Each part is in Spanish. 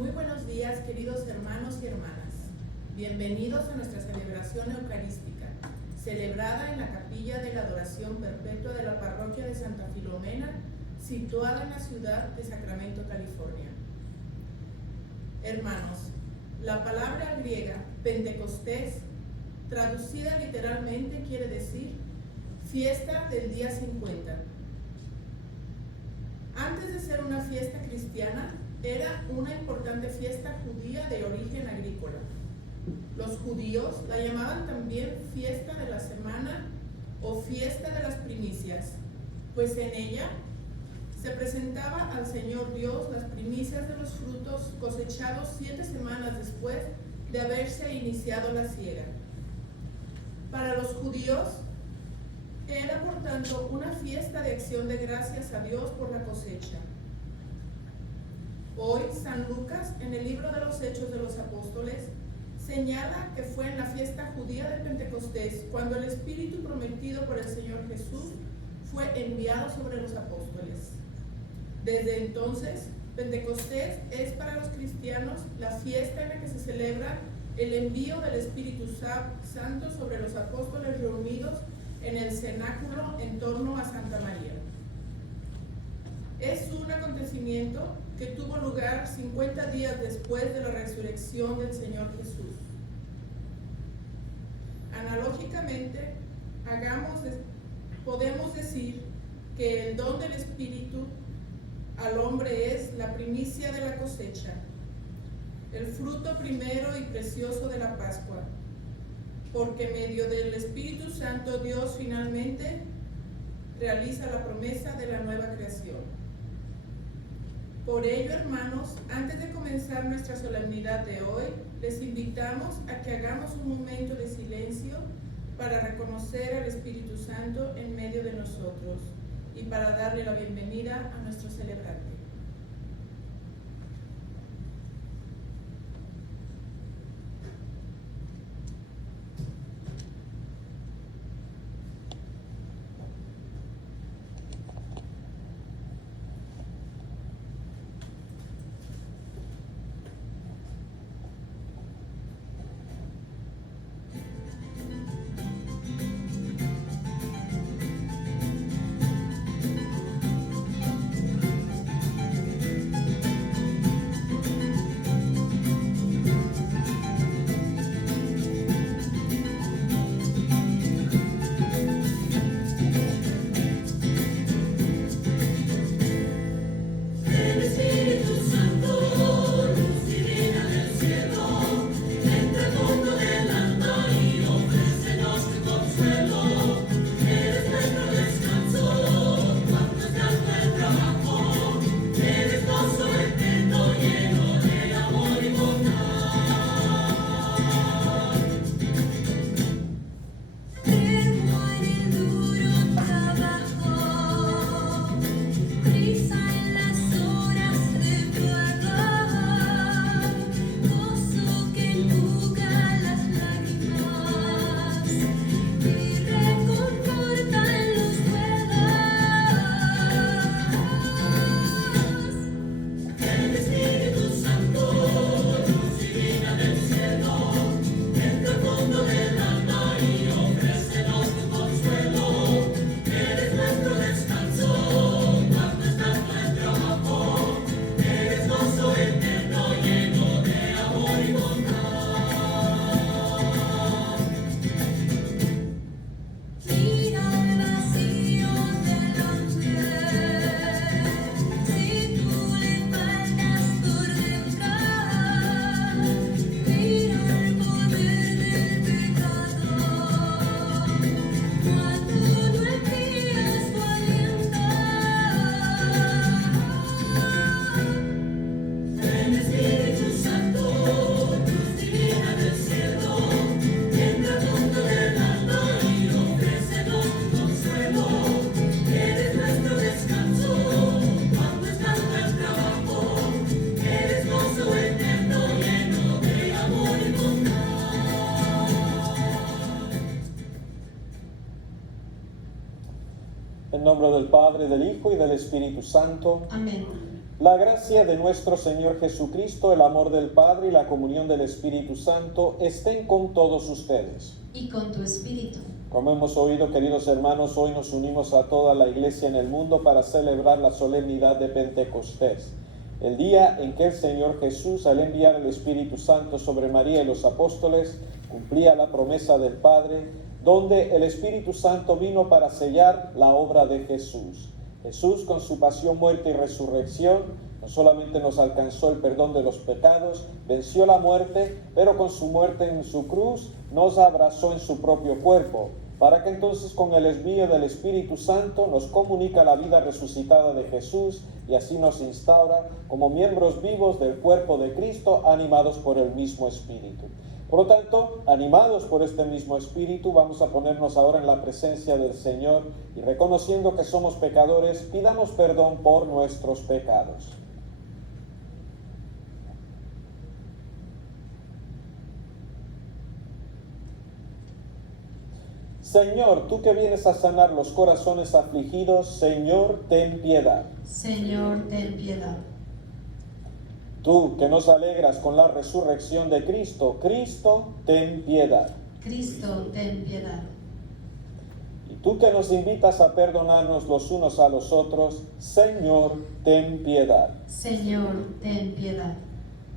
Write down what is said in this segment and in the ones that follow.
Muy buenos días, queridos hermanos y hermanas. Bienvenidos a nuestra celebración eucarística, celebrada en la capilla de la adoración perpetua de la parroquia de Santa Filomena, situada en la ciudad de Sacramento, California. Hermanos, la palabra griega Pentecostés, traducida literalmente, quiere decir fiesta del día 50. Antes de ser una fiesta cristiana, era una importante fiesta judía de origen agrícola. Los judíos la llamaban también fiesta de la semana o fiesta de las primicias, pues en ella se presentaba al Señor Dios las primicias de los frutos cosechados 7 semanas después de haberse iniciado la siega. Para los judíos era por tanto una fiesta de acción de gracias a Dios por la cosecha. Hoy San Lucas, en el libro de los Hechos de los Apóstoles, señala que fue en la fiesta judía de Pentecostés cuando el Espíritu prometido por el Señor Jesús fue enviado sobre los apóstoles. Desde entonces, Pentecostés es para los cristianos la fiesta en la que se celebra el envío del Espíritu Santo sobre los apóstoles reunidos en el cenáculo en torno a Santa María. Es un acontecimiento que tuvo lugar 50 días después de la resurrección del Señor Jesús. teológicamente, podemos decir que el don del Espíritu al hombre es la primicia de la cosecha, el fruto primero y precioso de la Pascua, porque medio del Espíritu Santo Dios finalmente realiza la promesa de la nueva creación. Por ello, hermanos, antes de comenzar nuestra solemnidad de hoy, les invitamos a que hagamos un momento de silencio para reconocer al Espíritu Santo en medio de nosotros y para darle la bienvenida a nuestro celebrante. En nombre del Padre, del Hijo y del Espíritu Santo. Amén. La gracia de nuestro Señor Jesucristo, el amor del Padre y la comunión del Espíritu Santo estén con todos ustedes. Y con tu espíritu. Como hemos oído, queridos hermanos, hoy nos unimos a toda la Iglesia en el mundo para celebrar la solemnidad de Pentecostés, el día en que el Señor Jesús, al enviar el Espíritu Santo sobre María y los apóstoles, cumplía la promesa del Padre, donde el Espíritu Santo vino para sellar la obra de Jesús. Jesús, con su pasión, muerte y resurrección, no solamente nos alcanzó el perdón de los pecados, venció la muerte, pero con su muerte en su cruz nos abrazó en su propio cuerpo, para que entonces con el envío del Espíritu Santo nos comunica la vida resucitada de Jesús y así nos instaura como miembros vivos del cuerpo de Cristo, animados por el mismo Espíritu. Por lo tanto, animados por este mismo Espíritu, vamos a ponernos ahora en la presencia del Señor y reconociendo que somos pecadores, pidamos perdón por nuestros pecados. Señor, tú que vienes a sanar los corazones afligidos, Señor, ten piedad. Señor, ten piedad. Tú que nos alegras con la resurrección de Cristo, Cristo, ten piedad. Cristo, ten piedad. Y tú que nos invitas a perdonarnos los unos a los otros, Señor, ten piedad. Señor, ten piedad.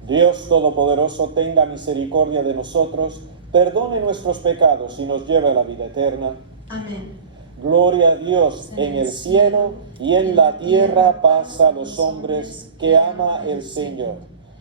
Dios Todopoderoso, tenga misericordia de nosotros, perdone nuestros pecados y nos lleve a la vida eterna. Amén. Gloria a Dios en el cielo y en la tierra paz a los hombres que ama el Señor.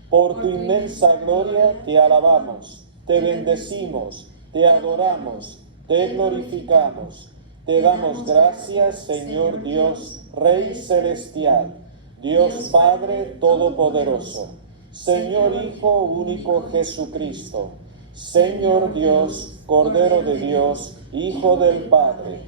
Por tu inmensa gloria te alabamos, te bendecimos, te adoramos, te glorificamos. Te damos gracias, Señor Dios, Rey celestial, Dios Padre todopoderoso, Señor Hijo único Jesucristo, Señor Dios, Cordero de Dios, Hijo del Padre.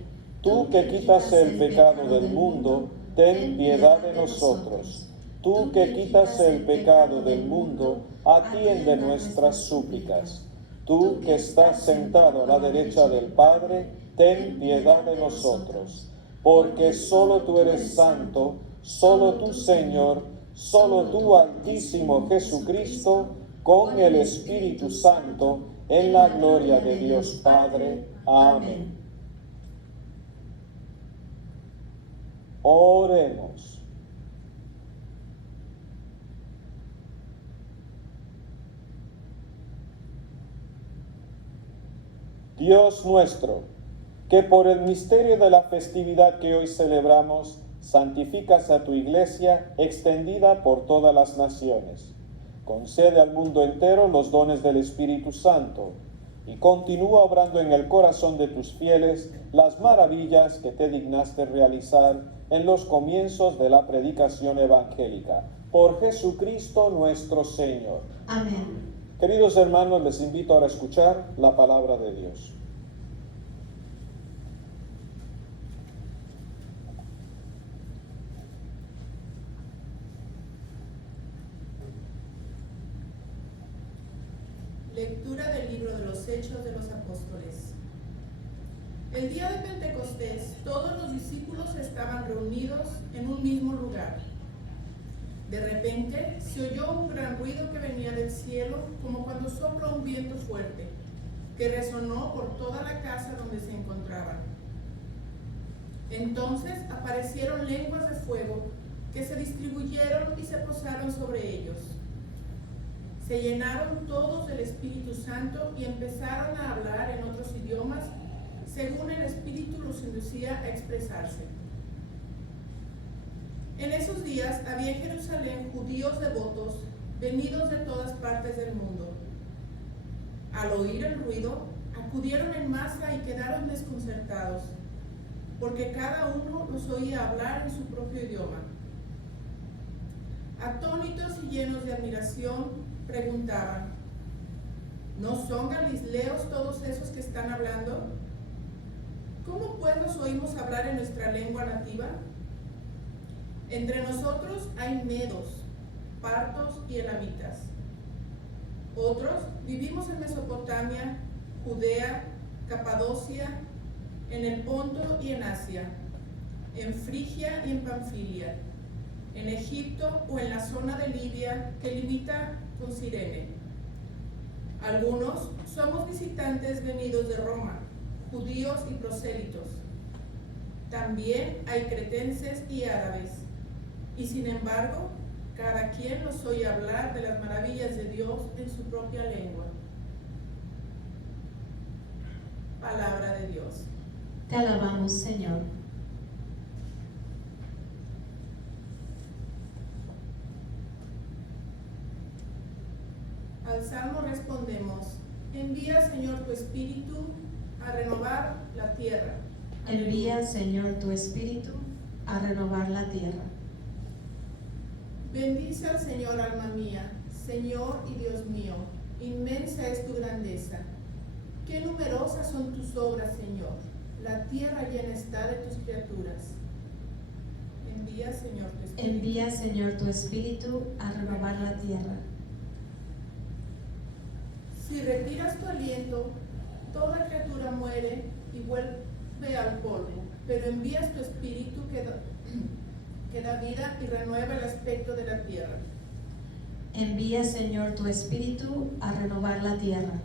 Tú que quitas el pecado del mundo, ten piedad de nosotros. Tú que quitas el pecado del mundo, atiende nuestras súplicas. Tú que estás sentado a la derecha del Padre, ten piedad de nosotros. Porque solo tú eres santo, solo tú, Señor, solo tú, Altísimo Jesucristo, con el Espíritu Santo, en la gloria de Dios Padre. Amén. Oremos. Dios nuestro, que por el misterio de la festividad que hoy celebramos, santificas a tu Iglesia extendida por todas las naciones. Concede al mundo entero los dones del Espíritu Santo y continúa obrando en el corazón de tus fieles las maravillas que te dignaste realizar en los comienzos de la predicación evangélica. Por Jesucristo nuestro Señor. Amén. Queridos hermanos, les invito ahora a escuchar la palabra de Dios. Lectura del libro de los Hechos de los Apóstoles. El día de Pentecostés, todos los discípulos estaban reunidos en un mismo lugar. De repente se oyó un gran ruido que venía del cielo, como cuando sopla un viento fuerte, que resonó por toda la casa donde se encontraban. Entonces aparecieron lenguas de fuego que se distribuyeron y se posaron sobre ellos. Se llenaron todos del Espíritu Santo y empezaron a hablar en otros idiomas, según el Espíritu los inducía a expresarse. En esos días había en Jerusalén judíos devotos, venidos de todas partes del mundo. Al oír el ruido, acudieron en masa y quedaron desconcertados, porque cada uno los oía hablar en su propio idioma. Atónitos y llenos de admiración, preguntaban: ¿no son galileos todos esos que están hablando? ¿Cómo pues los oímos hablar en nuestra lengua nativa? Entre nosotros hay medos, partos y elamitas. Otros vivimos en Mesopotamia, Judea, Capadocia, en el Ponto y en Asia, en Frigia y en Panfilia, en Egipto o en la zona de Libia que limita con Cirene. Algunos somos visitantes venidos de Roma, judíos y prosélitos. También hay cretenses y árabes, y sin embargo, cada quien nos oye hablar de las maravillas de Dios en su propia lengua. Palabra de Dios. Te alabamos, Señor. Al Salmo respondemos: envía, Señor, tu Espíritu a renovar la tierra. Envía, Señor, tu Espíritu a renovar la tierra. Bendice al Señor, alma mía, Señor y Dios mío, inmensa es tu grandeza. Qué numerosas son tus obras, Señor, la tierra llena está de tus criaturas. Envía, Señor, tu Espíritu. Envía, Señor, tu Espíritu a renovar la tierra. Si retiras tu aliento, toda criatura muere y vuelve al polvo, pero envías tu Espíritu que da vida y renueva el aspecto de la tierra. Envía, Señor, tu Espíritu a renovar la tierra.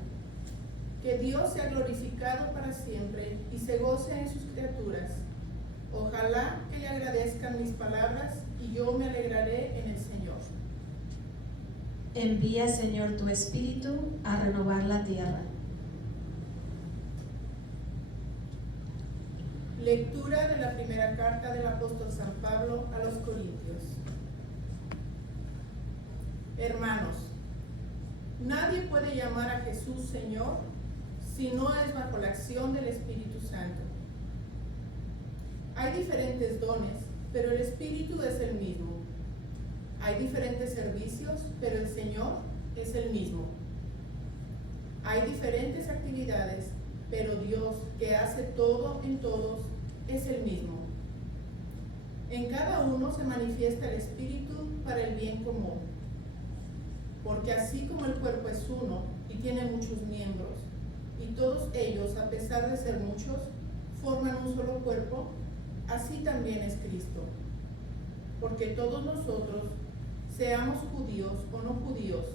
Que Dios sea glorificado para siempre y se goce en sus criaturas. Ojalá que le agradezcan mis palabras y yo me alegraré en el Señor. Envía, Señor, tu Espíritu a renovar la tierra. Lectura de la primera carta del apóstol San Pablo a los Corintios. Hermanos, nadie puede llamar a Jesús Señor si no es bajo la acción del Espíritu Santo. Hay diferentes dones, pero el Espíritu es el mismo. Hay diferentes servicios, pero el Señor es el mismo. Hay diferentes actividades, pero Dios, que hace todo en todos, es el mismo. En cada uno se manifiesta el Espíritu para el bien común. Porque así como el cuerpo es uno y tiene muchos miembros, y todos ellos, a pesar de ser muchos, forman un solo cuerpo, así también es Cristo. Porque todos nosotros, seamos judíos o no judíos,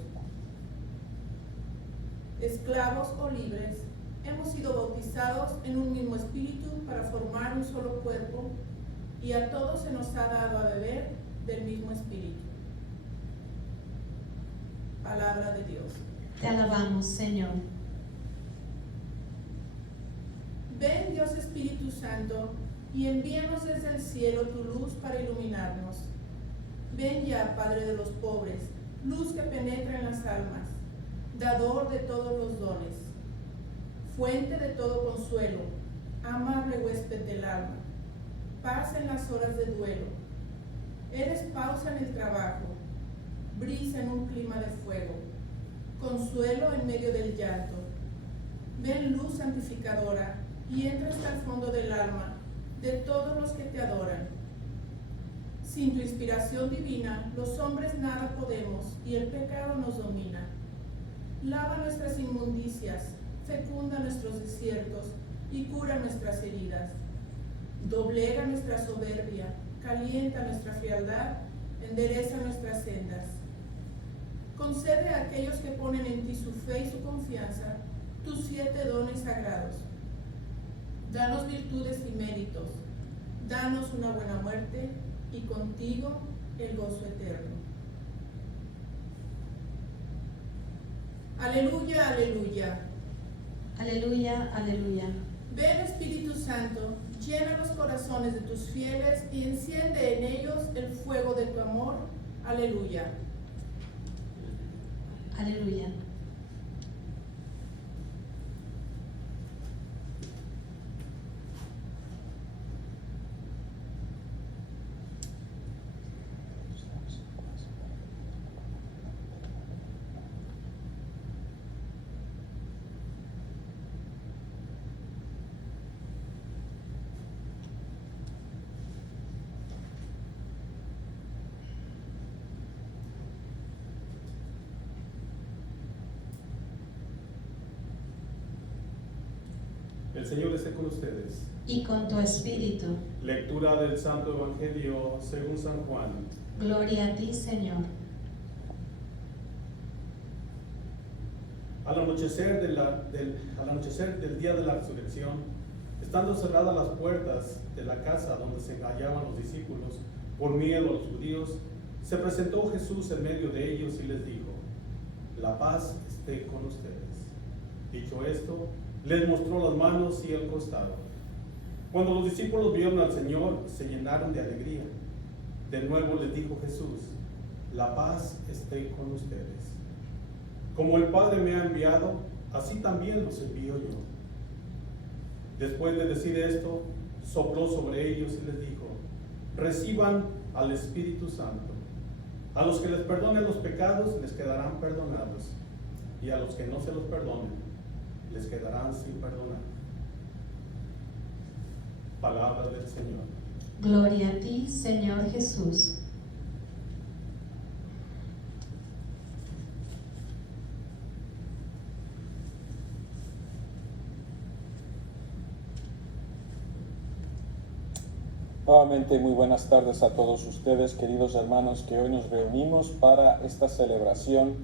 esclavos o libres, hemos sido bautizados en un mismo espíritu para formar un solo cuerpo, y a todos se nos ha dado a beber del mismo espíritu. Palabra de Dios. Te alabamos, Señor. Ven, Dios Espíritu Santo, y envíanos desde el cielo tu luz para iluminarnos. Ven ya, Padre de los pobres, luz que penetra en las almas, dador de todos los dones, fuente de todo consuelo, amable huésped del alma, paz en las horas de duelo. Eres pausa en el trabajo, brisa en un clima de fuego, consuelo en medio del llanto. Ven, luz santificadora, y entra hasta el fondo del alma de todos los que te adoran. Sin tu inspiración divina, los hombres nada podemos, y el pecado nos domina. Lava nuestras inmundicias, fecunda nuestros desiertos, y cura nuestras heridas. Doblega nuestra soberbia, calienta nuestra frialdad, endereza nuestras sendas. Concede a aquellos que ponen en ti su fe y su confianza tus 7 dones sagrados. Danos virtudes y méritos, danos una buena muerte, y contigo el gozo eterno. Aleluya, aleluya. Aleluya, aleluya. Ven, Espíritu Santo, llena los corazones de tus fieles y enciende en ellos el fuego de tu amor. Aleluya. Aleluya. El Señor esté con ustedes. Y con tu espíritu. Lectura del Santo Evangelio según San Juan. Gloria a ti, Señor. Al anochecer del día de la resurrección, estando cerradas las puertas de la casa donde se hallaban los discípulos, por miedo a los judíos, se presentó Jesús en medio de ellos y les dijo: la paz esté con ustedes. Dicho esto, les mostró las manos y el costado. Cuando los discípulos vieron al Señor, se llenaron de alegría. De nuevo les dijo Jesús: la paz esté con ustedes. Como el Padre me ha enviado, así también los envío yo. Después de decir esto, sopló sobre ellos y les dijo: reciban al Espíritu Santo. A los que les perdonen los pecados, les quedarán perdonados, y a los que no se los perdonen, les quedarán sin perdonar. Palabra del Señor. Gloria a ti, Señor Jesús. Nuevamente, muy buenas tardes a todos ustedes, queridos hermanos, que hoy nos reunimos para esta celebración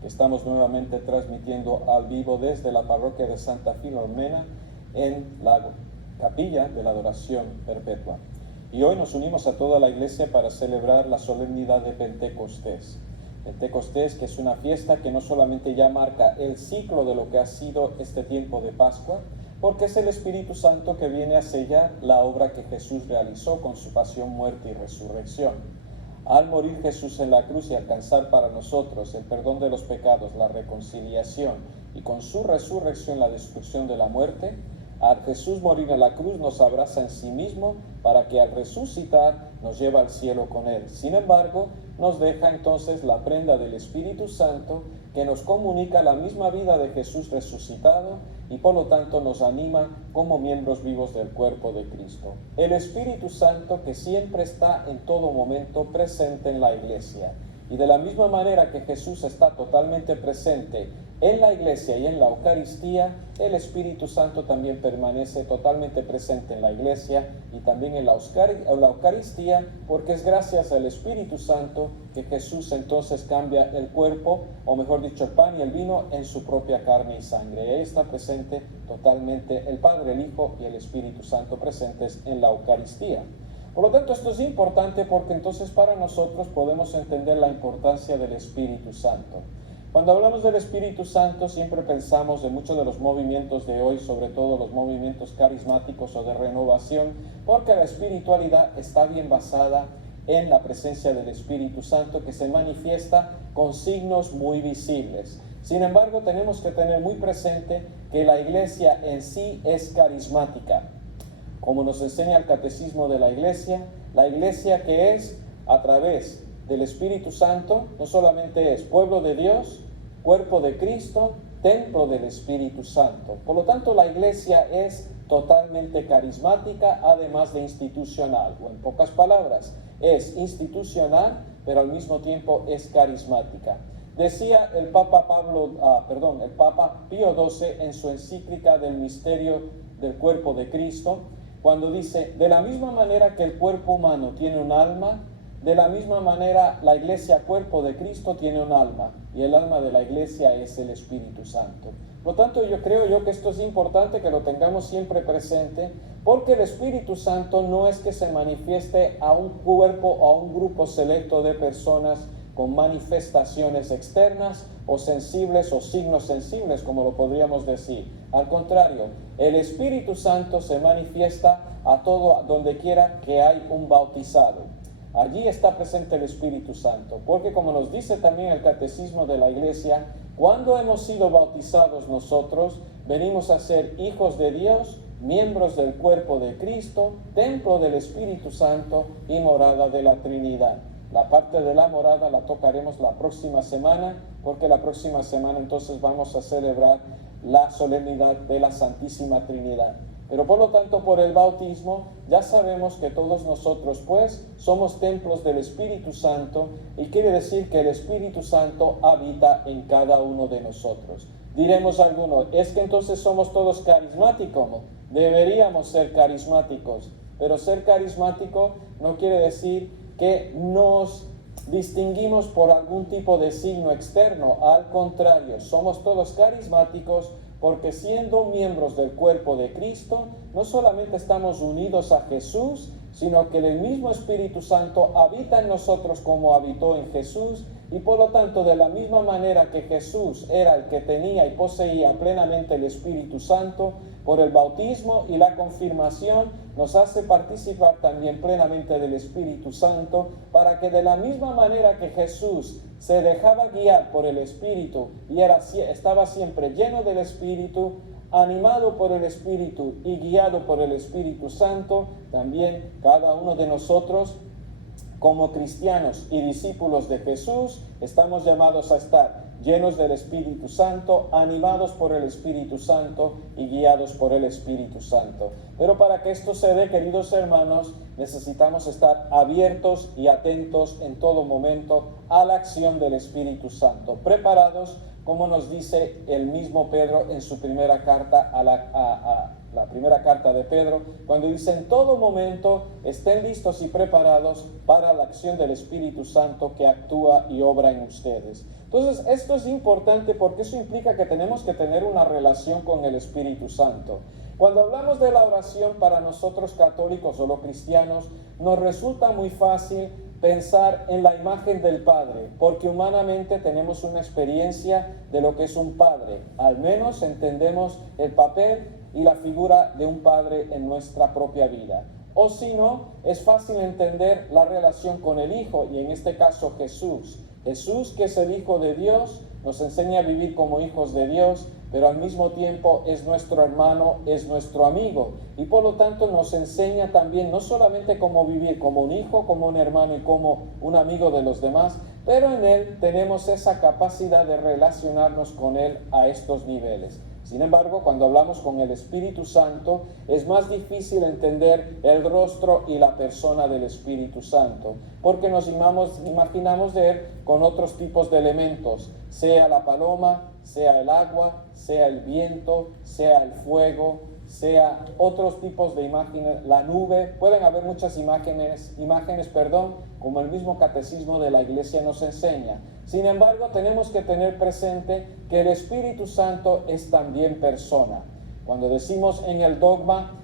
que estamos nuevamente transmitiendo al vivo desde la parroquia de Santa Filomena en la capilla de la adoración perpetua. Y hoy nos unimos a toda la iglesia para celebrar la solemnidad de Pentecostés. Pentecostés, que es una fiesta que no solamente ya marca el ciclo de lo que ha sido este tiempo de Pascua, porque es el Espíritu Santo que viene a sellar la obra que Jesús realizó con su pasión, muerte y resurrección. Al morir Jesús en la cruz y alcanzar para nosotros el perdón de los pecados, la reconciliación y con su resurrección la destrucción de la muerte, al Jesús morir en la cruz nos abraza en sí mismo para que al resucitar nos lleve al cielo con él. Sin embargo, nos deja entonces la prenda del Espíritu Santo que nos comunica la misma vida de Jesús resucitado y por lo tanto nos anima como miembros vivos del cuerpo de Cristo. El Espíritu Santo que siempre está en todo momento presente en la iglesia. Y de la misma manera que Jesús está totalmente presente en la iglesia y en la Eucaristía, el Espíritu Santo también permanece totalmente presente en la iglesia y también en la Eucaristía, porque es gracias al Espíritu Santo que Jesús entonces cambia el cuerpo, o mejor dicho, el pan y el vino en su propia carne y sangre. Y ahí está presente totalmente el Padre, el Hijo y el Espíritu Santo presentes en la Eucaristía. Por lo tanto, esto es importante porque entonces para nosotros podemos entender la importancia del Espíritu Santo. Cuando hablamos del Espíritu Santo siempre pensamos en muchos de los movimientos de hoy, sobre todo los movimientos carismáticos o de renovación, porque la espiritualidad está bien basada en la presencia del Espíritu Santo que se manifiesta con signos muy visibles. Sin embargo, tenemos que tener muy presente que la iglesia en sí es carismática. Como nos enseña el Catecismo de la iglesia que es a través del Espíritu Santo, no solamente es pueblo de Dios, cuerpo de Cristo, templo del Espíritu Santo. Por lo tanto, la iglesia es totalmente carismática, además de institucional, o en pocas palabras, es institucional, pero al mismo tiempo es carismática. Decía el Papa Pío XII en su encíclica del misterio del cuerpo de Cristo, cuando dice, de la misma manera que el cuerpo humano tiene un alma, de la misma manera la iglesia, cuerpo de Cristo, tiene un alma, y el alma de la iglesia es el Espíritu Santo. Por lo tanto, yo creo que esto es importante que lo tengamos siempre presente, porque el Espíritu Santo no es que se manifieste a un cuerpo o a un grupo selecto de personas con manifestaciones externas o sensibles o signos sensibles, como lo podríamos decir. Al contrario, el Espíritu Santo se manifiesta a todo donde quiera que hay un bautizado. Allí está presente el Espíritu Santo, porque como nos dice también el Catecismo de la Iglesia, cuando hemos sido bautizados nosotros, venimos a ser hijos de Dios, miembros del cuerpo de Cristo, templo del Espíritu Santo y morada de la Trinidad. La parte de la morada la tocaremos la próxima semana, porque la próxima semana entonces vamos a celebrar la solemnidad de la Santísima Trinidad. Pero por lo tanto, por el bautismo, ya sabemos que todos nosotros, pues, somos templos del Espíritu Santo, y quiere decir que el Espíritu Santo habita en cada uno de nosotros. Diremos algunos, ¿es que entonces somos todos carismáticos? Deberíamos ser carismáticos, pero ser carismático no quiere decir que nos distinguimos por algún tipo de signo externo. Al contrario, somos todos carismáticos porque siendo miembros del cuerpo de Cristo, no solamente estamos unidos a Jesús, sino que el mismo Espíritu Santo habita en nosotros como habitó en Jesús, y por lo tanto, de la misma manera que Jesús era el que tenía y poseía plenamente el Espíritu Santo, por el bautismo y la confirmación nos hace participar también plenamente del Espíritu Santo, para que de la misma manera que Jesús se dejaba guiar por el Espíritu y estaba siempre lleno del Espíritu, animado por el Espíritu y guiado por el Espíritu Santo, también cada uno de nosotros, como cristianos y discípulos de Jesús, estamos llamados a estar llenos del Espíritu Santo, animados por el Espíritu Santo y guiados por el Espíritu Santo. Pero para que esto se dé, queridos hermanos, necesitamos estar abiertos y atentos en todo momento a la acción del Espíritu Santo, preparados, como nos dice el mismo Pedro en su primera carta la primera carta de Pedro, cuando dice: en todo momento estén listos y preparados para la acción del Espíritu Santo que actúa y obra en ustedes. Entonces, esto es importante porque eso implica que tenemos que tener una relación con el Espíritu Santo. Cuando hablamos de la oración, para nosotros católicos o los cristianos, nos resulta muy fácil pensar en la imagen del Padre, porque humanamente tenemos una experiencia de lo que es un Padre. Al menos entendemos el papel y la figura de un padre en nuestra propia vida. O si no, es fácil entender la relación con el Hijo, y en este caso Jesús. Jesús, que es el Hijo de Dios, nos enseña a vivir como hijos de Dios, pero al mismo tiempo es nuestro hermano, es nuestro amigo. Y por lo tanto nos enseña también no solamente cómo vivir como un hijo, como un hermano y como un amigo de los demás, pero en Él tenemos esa capacidad de relacionarnos con Él a estos niveles. Sin embargo, cuando hablamos con el Espíritu Santo, es más difícil entender el rostro y la persona del Espíritu Santo, porque nos imaginamos de Él con otros tipos de elementos, sea la paloma, sea el agua, sea el viento, sea el fuego, sea otros tipos de imágenes, la nube. Pueden haber muchas imágenes, como el mismo catecismo de la Iglesia nos enseña. Sin embargo, tenemos que tener presente que el Espíritu Santo es también persona. Cuando decimos en el dogma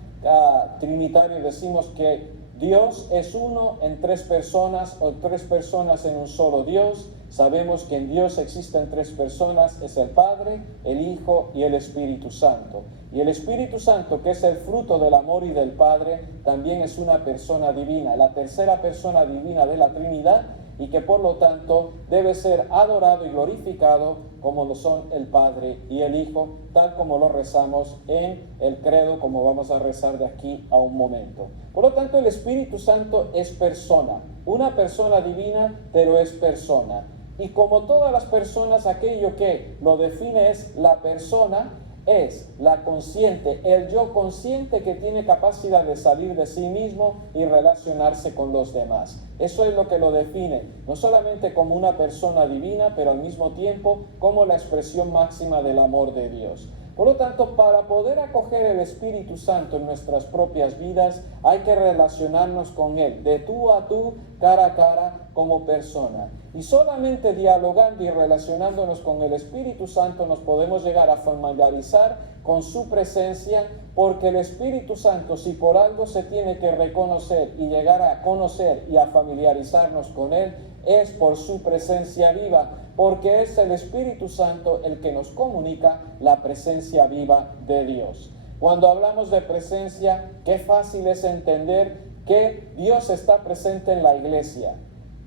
trinitario, decimos que Dios es uno en tres personas o tres personas en un solo Dios. Sabemos que en Dios existen tres personas, es el Padre, el Hijo y el Espíritu Santo. Y el Espíritu Santo, que es el fruto del amor y del Padre, también es una persona divina, la tercera persona divina de la Trinidad, y que por lo tanto debe ser adorado y glorificado como lo son el Padre y el Hijo, tal como lo rezamos en el credo, como vamos a rezar de aquí a un momento. Por lo tanto, el Espíritu Santo es persona, una persona divina, pero es persona. Y como todas las personas, aquello que lo define es la persona, es la consciente, el yo consciente que tiene capacidad de salir de sí mismo y relacionarse con los demás. Eso es lo que lo define, no solamente como una persona divina, pero al mismo tiempo como la expresión máxima del amor de Dios. Por lo tanto, para poder acoger el Espíritu Santo en nuestras propias vidas, hay que relacionarnos con Él, de tú a tú, cara a cara, como persona. Y solamente dialogando y relacionándonos con el Espíritu Santo nos podemos llegar a familiarizar con su presencia, porque el Espíritu Santo, si por algo se tiene que reconocer y llegar a conocer y a familiarizarnos con Él, es por su presencia viva, porque es el Espíritu Santo el que nos comunica la presencia viva de Dios. Cuando hablamos de presencia, qué fácil es entender que Dios está presente en la iglesia,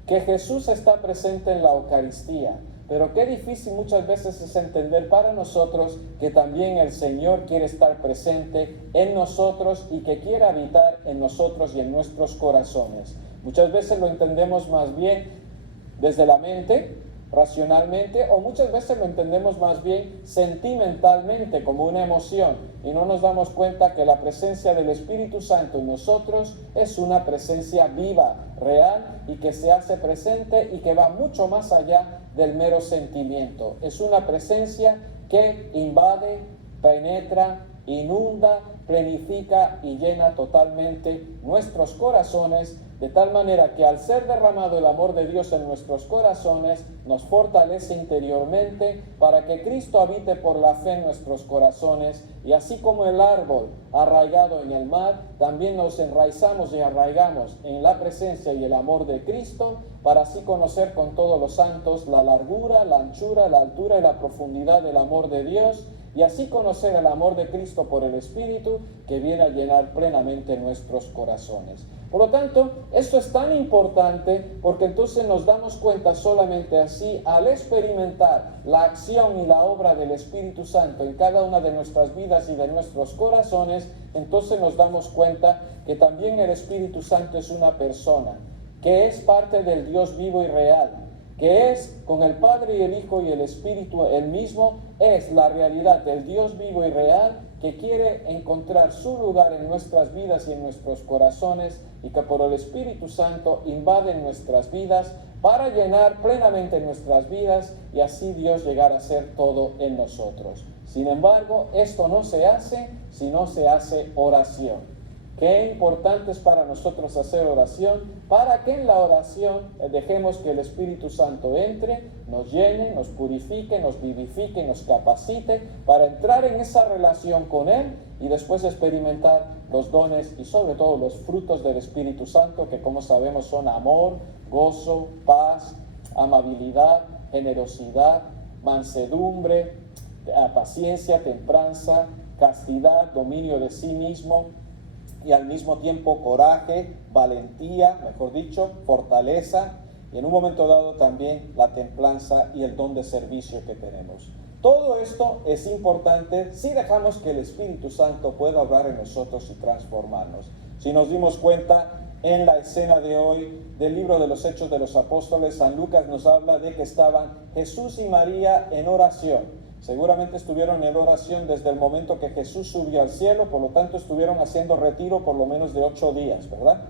que Jesús está presente en la Eucaristía, pero qué difícil muchas veces es entender para nosotros que también el Señor quiere estar presente en nosotros y que quiere habitar en nosotros y en nuestros corazones. Muchas veces lo entendemos más bien desde la mente, racionalmente, o muchas veces lo entendemos más bien sentimentalmente, como una emoción, y no nos damos cuenta que la presencia del Espíritu Santo en nosotros es una presencia viva, real, y que se hace presente y que va mucho más allá del mero sentimiento. Es una presencia que invade, penetra, inunda, plenifica y llena totalmente nuestros corazones, de tal manera que al ser derramado el amor de Dios en nuestros corazones, nos fortalece interiormente para que Cristo habite por la fe en nuestros corazones, y así como el árbol arraigado en el mar, también nos enraizamos y arraigamos en la presencia y el amor de Cristo, para así conocer con todos los santos la largura, la anchura, la altura y la profundidad del amor de Dios, y así conocer el amor de Cristo por el Espíritu, que viene a llenar plenamente nuestros corazones. Por lo tanto, esto es tan importante porque entonces nos damos cuenta solamente así, al experimentar la acción y la obra del Espíritu Santo en cada una de nuestras vidas y de nuestros corazones, entonces nos damos cuenta que también el Espíritu Santo es una persona, que es parte del Dios vivo y real, que es con el Padre y el Hijo y el Espíritu el mismo, es la realidad del Dios vivo y real, que quiere encontrar su lugar en nuestras vidas y en nuestros corazones, y que por el Espíritu Santo invade nuestras vidas para llenar plenamente nuestras vidas y así Dios llegar a ser todo en nosotros. Sin embargo, esto no se hace si no se hace oración. Qué importante es para nosotros hacer oración, para que en la oración dejemos que el Espíritu Santo entre, nos llene, nos purifique, nos vivifique, nos capacite para entrar en esa relación con Él y después experimentar los dones y sobre todo los frutos del Espíritu Santo, que como sabemos son amor, gozo, paz, amabilidad, generosidad, mansedumbre, paciencia, templanza, castidad, dominio de sí mismo y al mismo tiempo coraje, valentía, mejor dicho, fortaleza y en un momento dado también la templanza y el don de servicio que tenemos. Todo esto es importante si dejamos que el Espíritu Santo pueda obrar en nosotros y transformarnos. Si nos dimos cuenta en la escena de hoy del libro de los Hechos de los Apóstoles, San Lucas nos habla de que estaban Jesús y María en oración. Seguramente estuvieron en oración desde el momento que Jesús subió al cielo, por lo tanto estuvieron haciendo retiro por lo menos de 8 días, ¿verdad?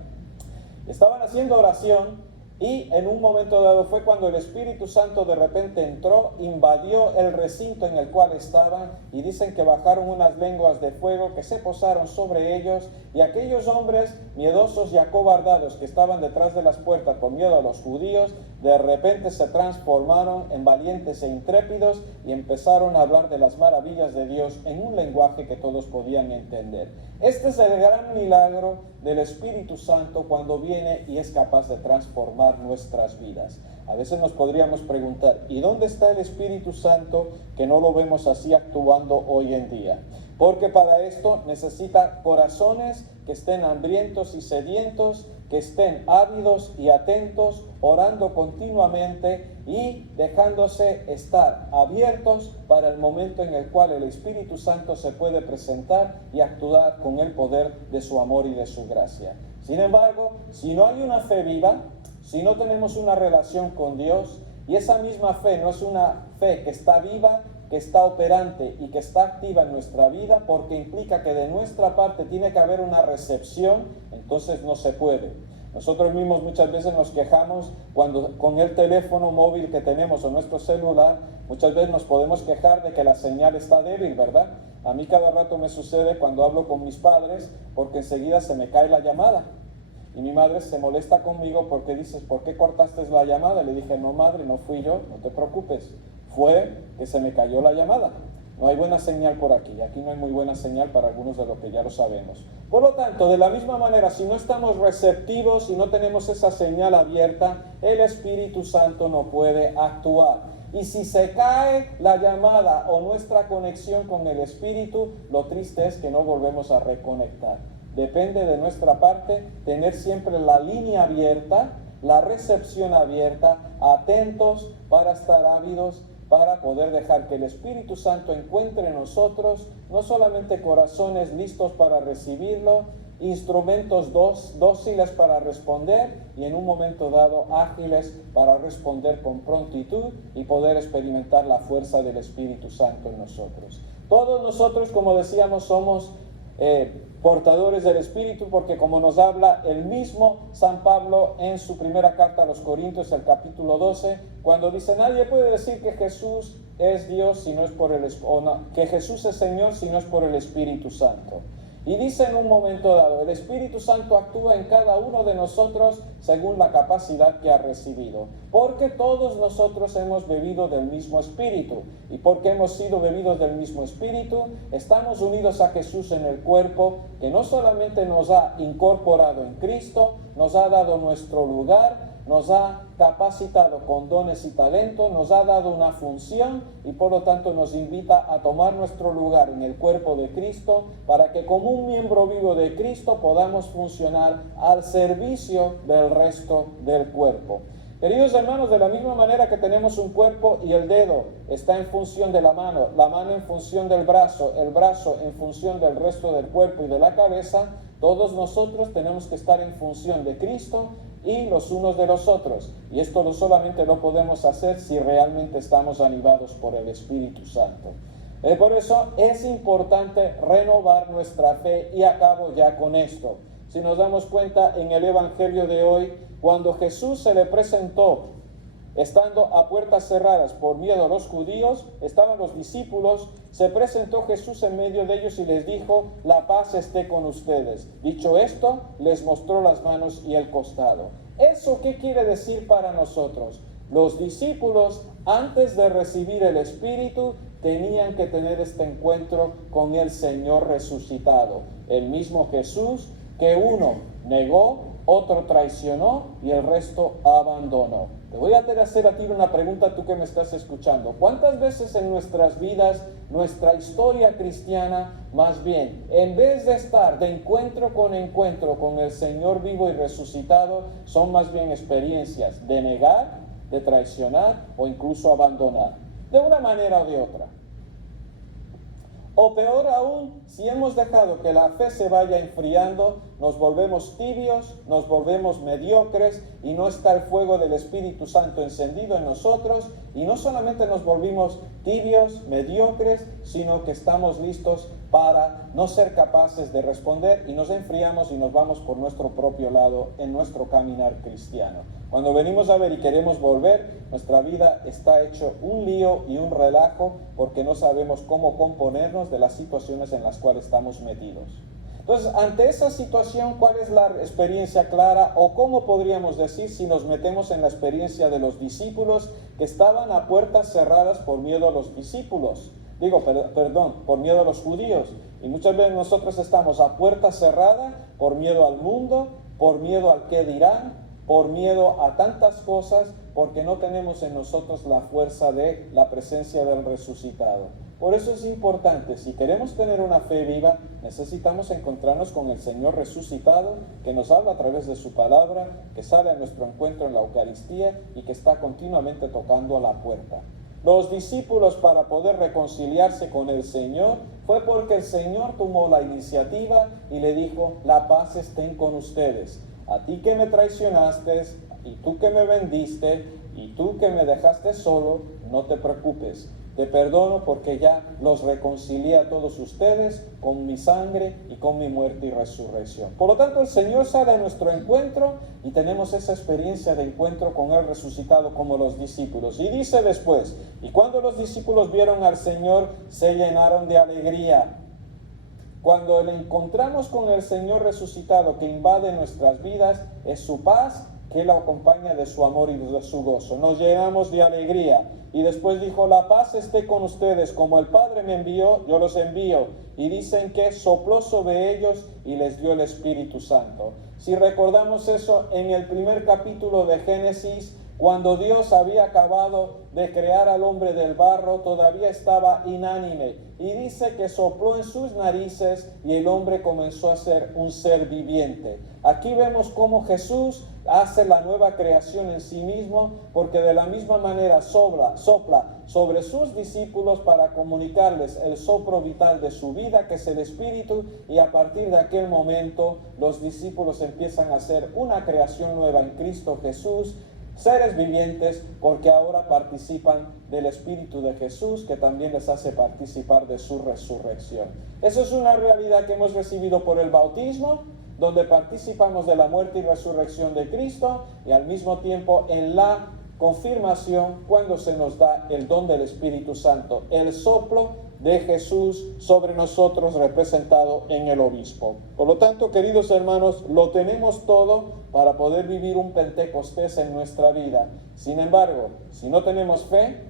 Estaban haciendo oración. Y en un momento dado fue cuando el Espíritu Santo de repente entró, invadió el recinto en el cual estaban y dicen que bajaron unas lenguas de fuego que se posaron sobre ellos y aquellos hombres miedosos y acobardados que estaban detrás de las puertas por miedo a los judíos, de repente se transformaron en valientes e intrépidos y empezaron a hablar de las maravillas de Dios en un lenguaje que todos podían entender. Este es el gran milagro del Espíritu Santo cuando viene y es capaz de transformar nuestras vidas. A veces nos podríamos preguntar, ¿y dónde está el Espíritu Santo que no lo vemos así actuando hoy en día? Porque para esto necesita corazones que estén hambrientos y sedientos, que estén ávidos y atentos, orando continuamente y dejándose estar abiertos para el momento en el cual el Espíritu Santo se puede presentar y actuar con el poder de su amor y de su gracia. Sin embargo, si no hay una fe viva, si no tenemos una relación con Dios, y esa misma fe no es una fe que está viva, que está operante y que está activa en nuestra vida, porque implica que de nuestra parte tiene que haber una recepción, entonces no se puede. Nosotros mismos muchas veces nos quejamos cuando con el teléfono móvil que tenemos o nuestro celular, muchas veces nos podemos quejar de que la señal está débil, ¿verdad? A mí cada rato me sucede cuando hablo con mis padres porque enseguida se me cae la llamada. Y mi madre se molesta conmigo porque dices, ¿por qué cortaste la llamada? Le dije, no madre, no fui yo, no te preocupes. Fue que se me cayó la llamada. No hay buena señal por aquí. Aquí no hay muy buena señal para algunos de los que ya lo sabemos. Por lo tanto, de la misma manera, si no estamos receptivos, si no tenemos esa señal abierta, el Espíritu Santo no puede actuar. Y si se cae la llamada o nuestra conexión con el Espíritu, lo triste es que no volvemos a reconectar. Depende de nuestra parte tener siempre la línea abierta, la recepción abierta, atentos para estar ávidos, para poder dejar que el Espíritu Santo encuentre en nosotros no solamente corazones listos para recibirlo, instrumentos dóciles para responder y en un momento dado ágiles para responder con prontitud y poder experimentar la fuerza del Espíritu Santo en nosotros. Todos nosotros, como decíamos, somos portadores del Espíritu, porque como nos habla el mismo San Pablo en su primera carta a los Corintios, el capítulo 12, cuando dice, nadie puede decir que Jesús es Dios si no es por que Jesús es Señor si no es por el Espíritu Santo. Y dice en un momento dado, el Espíritu Santo actúa en cada uno de nosotros según la capacidad que ha recibido. Porque todos nosotros hemos bebido del mismo Espíritu. Y porque hemos sido bebidos del mismo Espíritu, estamos unidos a Jesús en el cuerpo, que no solamente nos ha incorporado en Cristo, nos ha dado nuestro lugar, nos ha capacitado con dones y talentos, nos ha dado una función y por lo tanto nos invita a tomar nuestro lugar en el cuerpo de Cristo para que como un miembro vivo de Cristo podamos funcionar al servicio del resto del cuerpo. Queridos hermanos, de la misma manera que tenemos un cuerpo y el dedo está en función de la mano en función del brazo, el brazo en función del resto del cuerpo y de la cabeza, todos nosotros tenemos que estar en función de Cristo y los unos de los otros. Y esto solamente lo podemos hacer si realmente estamos animados por el Espíritu Santo. Por eso es importante renovar nuestra fe y acabo ya con esto. Si nos damos cuenta en el Evangelio de hoy, cuando Jesús se le presentó, estando a puertas cerradas por miedo a los judíos, estaban los discípulos, se presentó Jesús en medio de ellos y les dijo, la paz esté con ustedes. Dicho esto, les mostró las manos y el costado. ¿Eso qué quiere decir para nosotros? Los discípulos, antes de recibir el Espíritu, tenían que tener este encuentro con el Señor resucitado. El mismo Jesús que uno negó, otro traicionó y el resto abandonó. Te voy a hacer a ti una pregunta, tú que me estás escuchando. ¿Cuántas veces en nuestras vidas, nuestra historia cristiana, más bien, en vez de estar de encuentro con el Señor vivo y resucitado, son más bien experiencias de negar, de traicionar o incluso abandonar, de una manera o de otra? O peor aún, si hemos dejado que la fe se vaya enfriando, nos volvemos tibios, nos volvemos mediocres y no está el fuego del Espíritu Santo encendido en nosotros, y no solamente nos volvimos tibios, mediocres, sino que estamos listos para no ser capaces de responder y nos enfriamos y nos vamos por nuestro propio lado en nuestro caminar cristiano. Cuando venimos a ver y queremos volver, nuestra vida está hecho un lío y un relajo porque no sabemos cómo componernos de las situaciones en las cuales estamos metidos. Entonces, ante esa situación, ¿cuál es la experiencia clara? O cómo podríamos decir si nos metemos en la experiencia de los discípulos que estaban a puertas cerradas por miedo a los discípulos. Por miedo a los judíos. Y muchas veces nosotros estamos a puerta cerrada por miedo al mundo, por miedo al qué dirán, por miedo a tantas cosas, porque no tenemos en nosotros la fuerza de la presencia del resucitado. Por eso es importante, si queremos tener una fe viva, necesitamos encontrarnos con el Señor resucitado, que nos habla a través de su palabra, que sale a nuestro encuentro en la Eucaristía y que está continuamente tocando a la puerta. Los discípulos, para poder reconciliarse con el Señor, fue porque el Señor tomó la iniciativa y le dijo: la paz esté con ustedes. A ti que me traicionaste, y tú que me vendiste, y tú que me dejaste solo, no te preocupes. Te perdono porque ya los reconcilié a todos ustedes con mi sangre y con mi muerte y resurrección. Por lo tanto, el Señor sale a nuestro encuentro y tenemos esa experiencia de encuentro con Él resucitado como los discípulos. Y dice después: y cuando los discípulos vieron al Señor, se llenaron de alegría. Cuando le encontramos con el Señor resucitado que invade nuestras vidas, es su paz que la acompaña de su amor y de su gozo. Nos llenamos de alegría. Y después dijo: la paz esté con ustedes, como el Padre me envió, yo los envío. Y dicen que sopló sobre ellos y les dio el Espíritu Santo. Si recordamos eso en el primer capítulo de Génesis, cuando Dios había acabado de crear al hombre del barro, todavía estaba inánime. Y dice que sopló en sus narices y el hombre comenzó a ser un ser viviente. Aquí vemos cómo Jesús hace la nueva creación en sí mismo, porque de la misma manera sopla sobre sus discípulos para comunicarles el soplo vital de su vida, que es el Espíritu, y a partir de aquel momento los discípulos empiezan a ser una creación nueva en Cristo Jesús, seres vivientes, porque ahora participan del Espíritu de Jesús, que también les hace participar de su resurrección. Eso es una realidad que hemos recibido por el bautismo, donde participamos de la muerte y resurrección de Cristo, y al mismo tiempo en la confirmación, cuando se nos da el don del Espíritu Santo, el soplo de Jesús sobre nosotros, representado en el obispo. Por lo tanto, queridos hermanos, lo tenemos todo para poder vivir un Pentecostés en nuestra vida. Sin embargo, si no tenemos fe,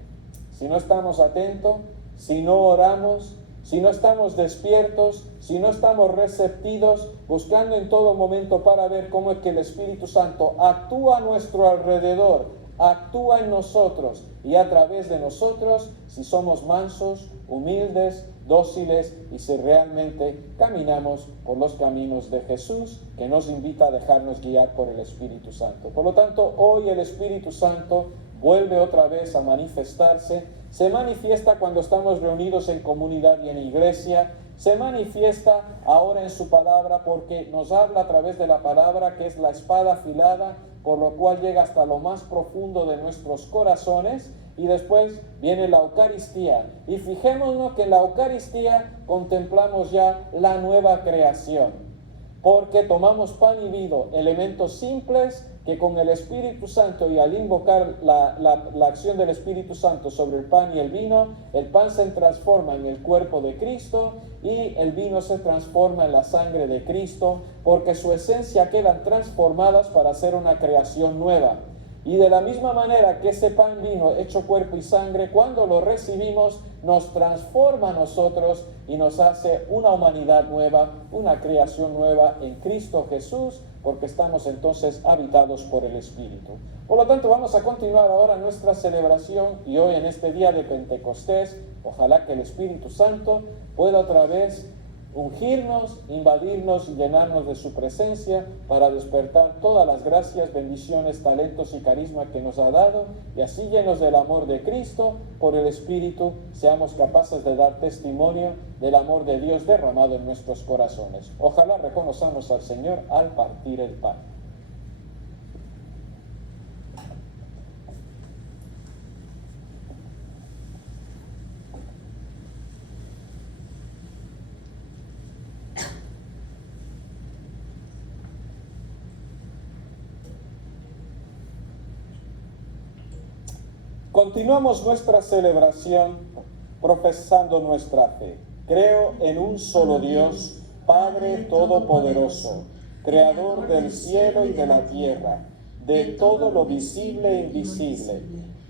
si no estamos atentos, si no oramos, si no estamos despiertos, si no estamos receptivos, buscando en todo momento para ver cómo es que el Espíritu Santo actúa a nuestro alrededor, actúa en nosotros y a través de nosotros, si somos mansos, humildes, dóciles y si realmente caminamos por los caminos de Jesús, que nos invita a dejarnos guiar por el Espíritu Santo. Por lo tanto, hoy el Espíritu Santo vuelve otra vez a manifestarse. Se manifiesta cuando estamos reunidos en comunidad y en iglesia. Se manifiesta ahora en su palabra, porque nos habla a través de la palabra, que es la espada afilada, por lo cual llega hasta lo más profundo de nuestros corazones. Y después viene la Eucaristía. Y fijémonos que en la Eucaristía contemplamos ya la nueva creación, porque tomamos pan y vino, elementos simples que con el Espíritu Santo y al invocar la acción del Espíritu Santo sobre el pan y el pan se transforma en el cuerpo de Cristo y el vino se transforma en la sangre de Cristo, porque su esencia quedan transformadas para hacer una creación nueva. Y de la misma manera que ese pan vino hecho cuerpo y sangre, cuando lo recibimos, nos transforma a nosotros y nos hace una humanidad nueva, una creación nueva en Cristo Jesús, porque estamos entonces habitados por el Espíritu. Por lo tanto, vamos a continuar ahora nuestra celebración y hoy en este día de Pentecostés, ojalá que el Espíritu Santo pueda otra vez ungirnos, invadirnos y llenarnos de su presencia para despertar todas las gracias, bendiciones, talentos y carisma que nos ha dado, y así llenos del amor de Cristo, por el Espíritu, seamos capaces de dar testimonio del amor de Dios derramado en nuestros corazones. Ojalá reconozcamos al Señor al partir el pan. Continuamos nuestra celebración profesando nuestra fe. Creo en un solo Dios, Padre Todopoderoso, Creador del cielo y de la tierra, de todo lo visible e invisible.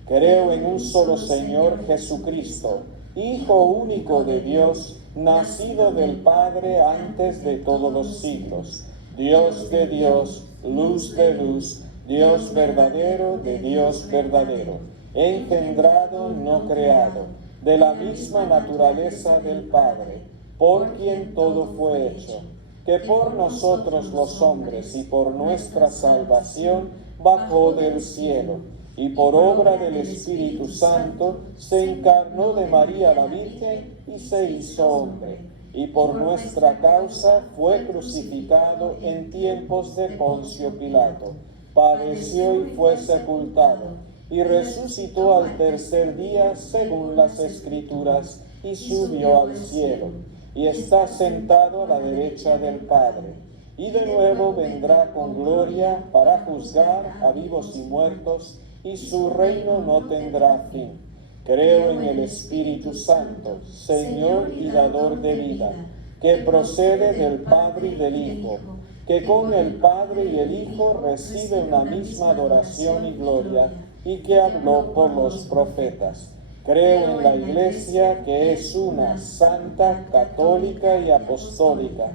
Creo en un solo Señor Jesucristo, Hijo único de Dios, nacido del Padre antes de todos los siglos, Dios de Dios, luz de luz, Dios verdadero de Dios verdadero, engendrado, no creado, de la misma naturaleza del Padre, por quien todo fue hecho, que por nosotros los hombres y por nuestra salvación bajó del cielo, y por obra del Espíritu Santo se encarnó de María la Virgen y se hizo hombre, y por nuestra causa fue crucificado en tiempos de Poncio Pilato, padeció y fue sepultado, y resucitó al tercer día según las Escrituras, y subió al cielo, y está sentado a la derecha del Padre, y de nuevo vendrá con gloria para juzgar a vivos y muertos, y su reino no tendrá fin. Creo en el Espíritu Santo, Señor y dador de vida, que procede del Padre y del Hijo, que con el Padre y el Hijo recibe una misma adoración y gloria, y que habló por los profetas. Creo en la Iglesia, que es una, santa, católica y apostólica.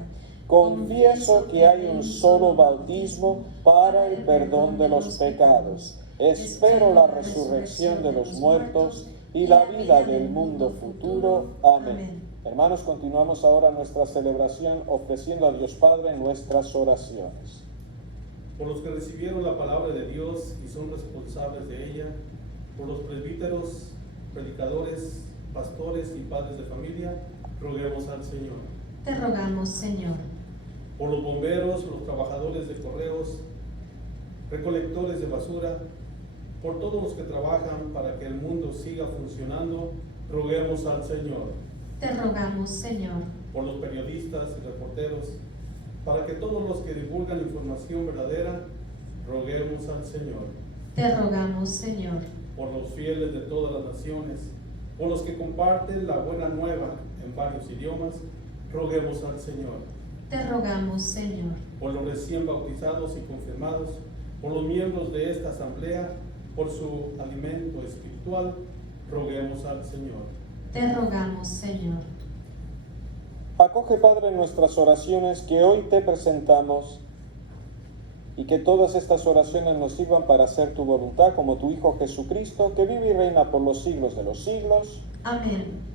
Confieso que hay un solo bautismo para el perdón de los pecados. Espero la resurrección de los muertos y la vida del mundo futuro. Amén. Hermanos, continuamos ahora nuestra celebración ofreciendo a Dios Padre nuestras oraciones. Por los que recibieron la palabra de Dios y son responsables de ella, por los presbíteros, predicadores, pastores y padres de familia, roguemos al Señor. Te rogamos, Señor. Por los bomberos, los trabajadores de correos, recolectores de basura, por todos los que trabajan para que el mundo siga funcionando, roguemos al Señor. Te rogamos, Señor. Por los periodistas y reporteros, para que todos los que divulgan información verdadera, roguemos al Señor. Te rogamos, Señor. Por los fieles de todas las naciones, por los que comparten la buena nueva en varios idiomas, roguemos al Señor. Te rogamos, Señor. Por los recién bautizados y confirmados, por los miembros de esta asamblea, por su alimento espiritual, roguemos al Señor. Te rogamos, Señor. Acoge, Padre, nuestras oraciones que hoy te presentamos, y que todas estas oraciones nos sirvan para hacer tu voluntad, como tu Hijo Jesucristo, que vive y reina por los siglos de los siglos. Amén.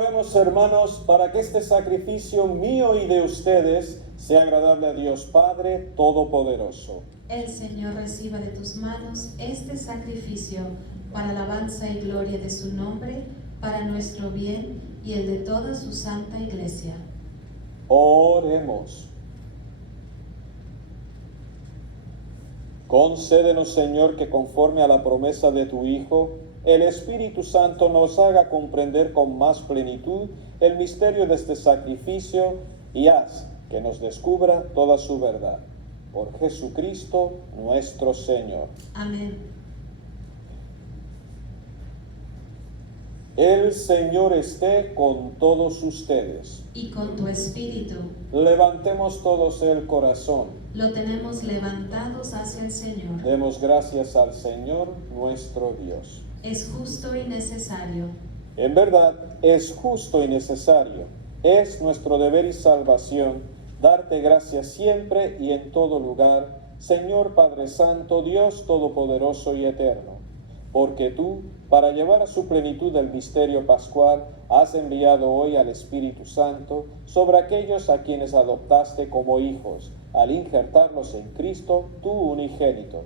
Oremos, hermanos, para que este sacrificio mío y de ustedes sea agradable a Dios Padre Todopoderoso. El Señor reciba de tus manos este sacrificio para alabanza y gloria de su nombre, para nuestro bien y el de toda su santa iglesia. Oremos. Concédenos, Señor, que conforme a la promesa de tu Hijo, el Espíritu Santo nos haga comprender con más plenitud el misterio de este sacrificio y haz que nos descubra toda su verdad. Por Jesucristo nuestro Señor. Amén. El Señor esté con todos ustedes. Y con tu espíritu. Levantemos todos el corazón. Lo tenemos levantados hacia el Señor. Demos gracias al Señor nuestro Dios. Es justo y necesario. En verdad, es justo y necesario. Es nuestro deber y salvación darte gracias siempre y en todo lugar, Señor Padre Santo, Dios Todopoderoso y Eterno. Porque tú, para llevar a su plenitud el misterio pascual, has enviado hoy al Espíritu Santo sobre aquellos a quienes adoptaste como hijos, al injertarlos en Cristo, tu unigénito.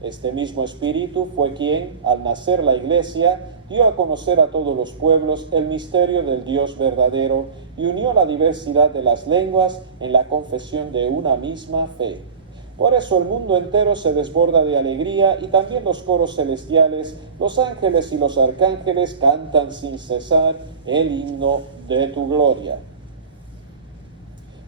Este mismo Espíritu fue quien, al nacer la Iglesia, dio a conocer a todos los pueblos el misterio del Dios verdadero y unió la diversidad de las lenguas en la confesión de una misma fe. Por eso el mundo entero se desborda de alegría y también los coros celestiales, los ángeles y los arcángeles cantan sin cesar el himno de tu gloria.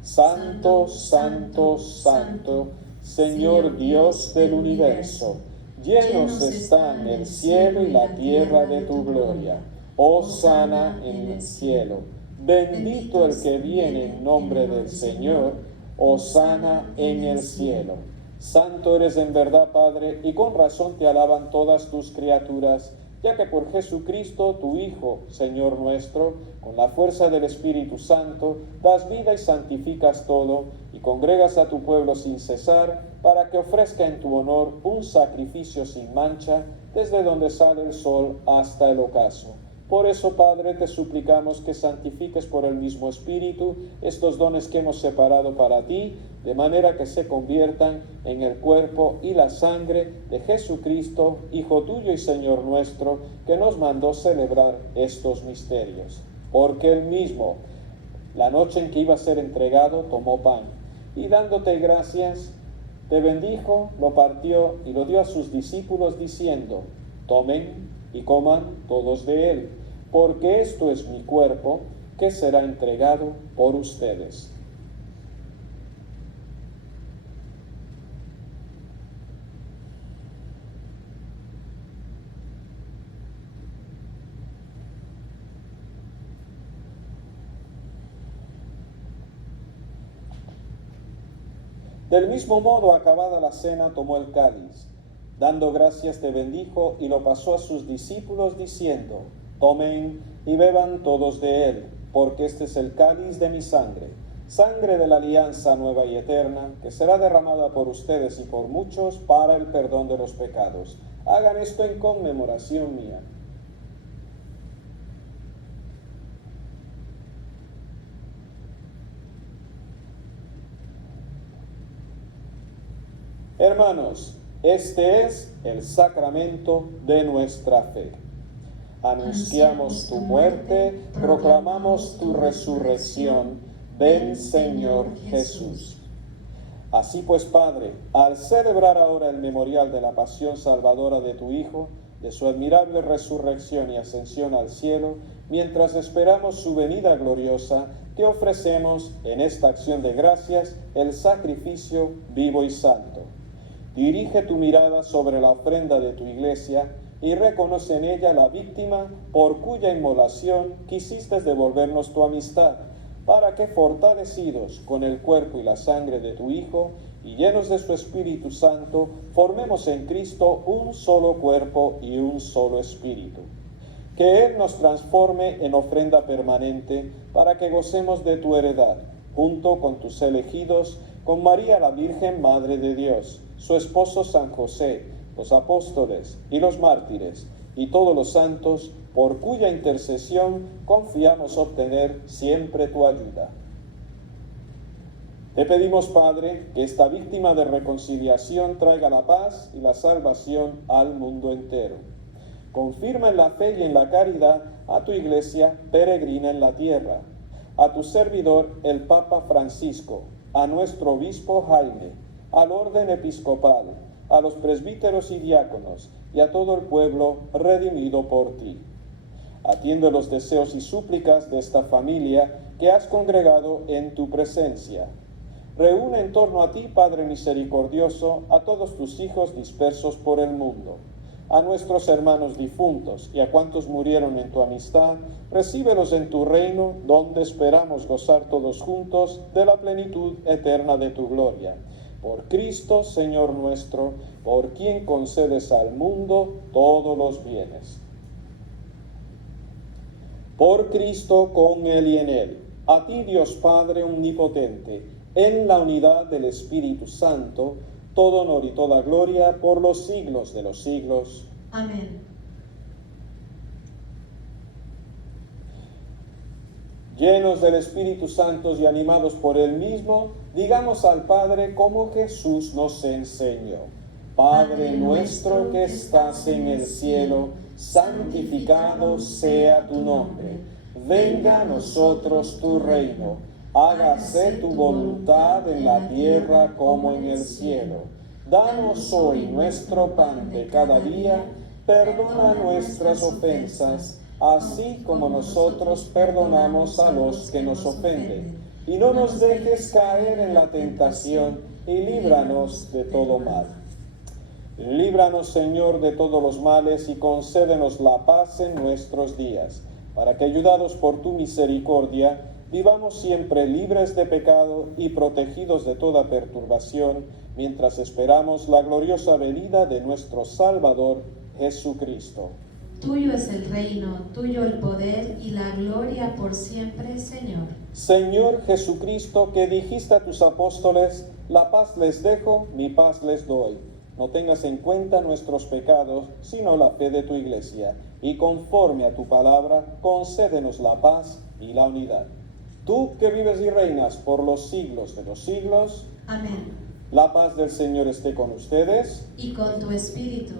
Santo, santo, santo, Señor Dios del universo, llenos están el cielo y la tierra de tu gloria. Hosana en el cielo. Bendito el que viene en nombre del Señor. Hosana en el cielo. Santo eres en verdad, Padre, y con razón te alaban todas tus criaturas, ya que por Jesucristo, tu Hijo, Señor nuestro, con la fuerza del Espíritu Santo, das vida y santificas todo, y congregas a tu pueblo sin cesar, para que ofrezca en tu honor un sacrificio sin mancha, desde donde sale el sol hasta el ocaso. Por eso, Padre, te suplicamos que santifiques por el mismo Espíritu estos dones que hemos separado para ti, de manera que se conviertan en el cuerpo y la sangre de Jesucristo, Hijo tuyo y Señor nuestro, que nos mandó celebrar estos misterios. Porque él mismo, la noche en que iba a ser entregado, tomó pan, y dándote gracias, te bendijo, lo partió y lo dio a sus discípulos, diciendo: tomen y coman todos de él, porque esto es mi cuerpo, que será entregado por ustedes. Del mismo modo, acabada la cena, tomó el cáliz. Dando gracias, te bendijo y lo pasó a sus discípulos, diciendo: tomen y beban todos de él, porque este es el cáliz de mi sangre, sangre de la alianza nueva y eterna, que será derramada por ustedes y por muchos para el perdón de los pecados. Hagan esto en conmemoración mía. Hermanos, este es el sacramento de nuestra fe. Anunciamos tu muerte, proclamamos tu resurrección. Ven, Señor Jesús. Así pues, Padre, al celebrar ahora el memorial de la pasión salvadora de tu Hijo, de su admirable resurrección y ascensión al cielo, mientras esperamos su venida gloriosa, te ofrecemos en esta acción de gracias el sacrificio vivo y santo. Dirige tu mirada sobre la ofrenda de tu iglesia y reconoce en ella la víctima por cuya inmolación quisiste devolvernos tu amistad, para que, fortalecidos con el cuerpo y la sangre de tu Hijo y llenos de su Espíritu Santo, formemos en Cristo un solo cuerpo y un solo espíritu. Que Él nos transforme en ofrenda permanente para que gocemos de tu heredad, junto con tus elegidos, con María la Virgen, Madre de Dios, su esposo San José, los apóstoles y los mártires, y todos los santos, por cuya intercesión confiamos obtener siempre tu ayuda. Te pedimos, Padre, que esta víctima de reconciliación traiga la paz y la salvación al mundo entero. Confirma en la fe y en la caridad a tu Iglesia peregrina en la tierra, a tu servidor el Papa Francisco, a nuestro obispo Jaime, al orden episcopal, a los presbíteros y diáconos, y a todo el pueblo redimido por ti. Atiende los deseos y súplicas de esta familia que has congregado en tu presencia. Reúne en torno a ti, Padre misericordioso, a todos tus hijos dispersos por el mundo. A nuestros hermanos difuntos y a cuantos murieron en tu amistad, recíbelos en tu reino, donde esperamos gozar todos juntos de la plenitud eterna de tu gloria. Por Cristo, Señor nuestro, por quien concedes al mundo todos los bienes. Por Cristo, con Él y en Él, a ti, Dios Padre omnipotente, en la unidad del Espíritu Santo, todo honor y toda gloria por los siglos de los siglos. Amén. Llenos del Espíritu Santo y animados por Él mismo, digamos al Padre como Jesús nos enseñó. Padre nuestro que estás en el cielo, santificado sea tu nombre. Venga a nosotros tu reino. Hágase tu voluntad en la tierra como en el cielo. Danos hoy nuestro pan de cada día. Perdona nuestras ofensas, así como nosotros perdonamos a los que nos ofenden. Y no nos dejes caer en la tentación, y líbranos de todo mal. Líbranos, Señor, de todos los males, y concédenos la paz en nuestros días, para que, ayudados por tu misericordia, vivamos siempre libres de pecado y protegidos de toda perturbación, mientras esperamos la gloriosa venida de nuestro Salvador, Jesucristo. Tuyo es el reino, tuyo el poder y la gloria por siempre, Señor. Señor Jesucristo, que dijiste a tus apóstoles, la paz les dejo, mi paz les doy. No tengas en cuenta nuestros pecados, sino la fe de tu Iglesia, y conforme a tu palabra, concédenos la paz y la unidad. Tú que vives y reinas por los siglos de los siglos. Amén. La paz del Señor esté con ustedes. Y con tu espíritu.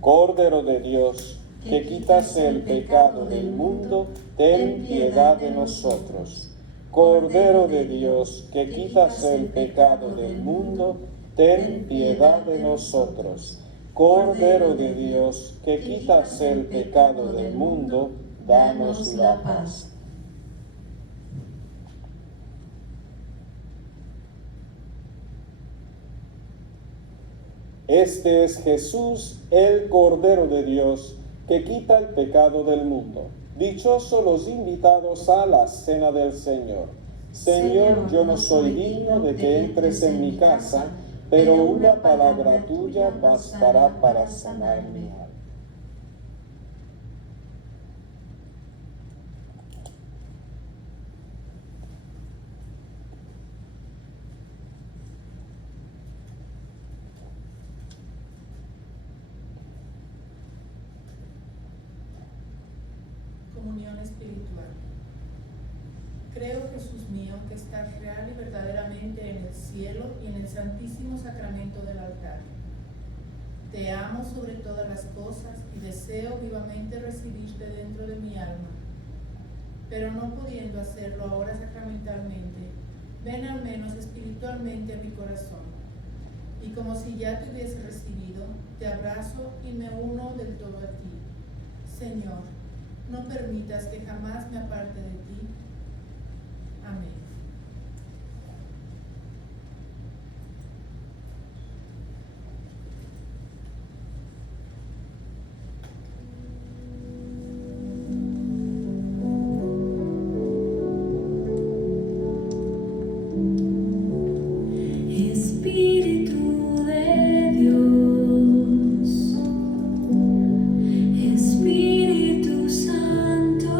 Cordero de Dios, que quitas el pecado del mundo, ten piedad de nosotros. Cordero de Dios, que quitas el pecado del mundo, ten piedad de nosotros. Cordero de Dios, que quitas el pecado del mundo, danos la paz. Este es Jesús, el Cordero de Dios, que quita el pecado del mundo. Dichosos los invitados a la cena del Señor. Señor, yo no soy digno de que entres en mi casa, pero una palabra tuya bastará para sanar mi alma. Comunión espiritual. Creo, Jesús mío, que estás real y verdaderamente en el cielo y en el santísimo sacramento del altar. Te amo sobre todas las cosas y deseo vivamente recibirte dentro de mi alma. Pero no pudiendo hacerlo ahora sacramentalmente, ven al menos espiritualmente a mi corazón. Y como si ya te hubiese recibido, te abrazo y me uno del todo a ti. Señor, no permitas que jamás me aparte de ti. Amén. Espíritu de Dios, Espíritu Santo,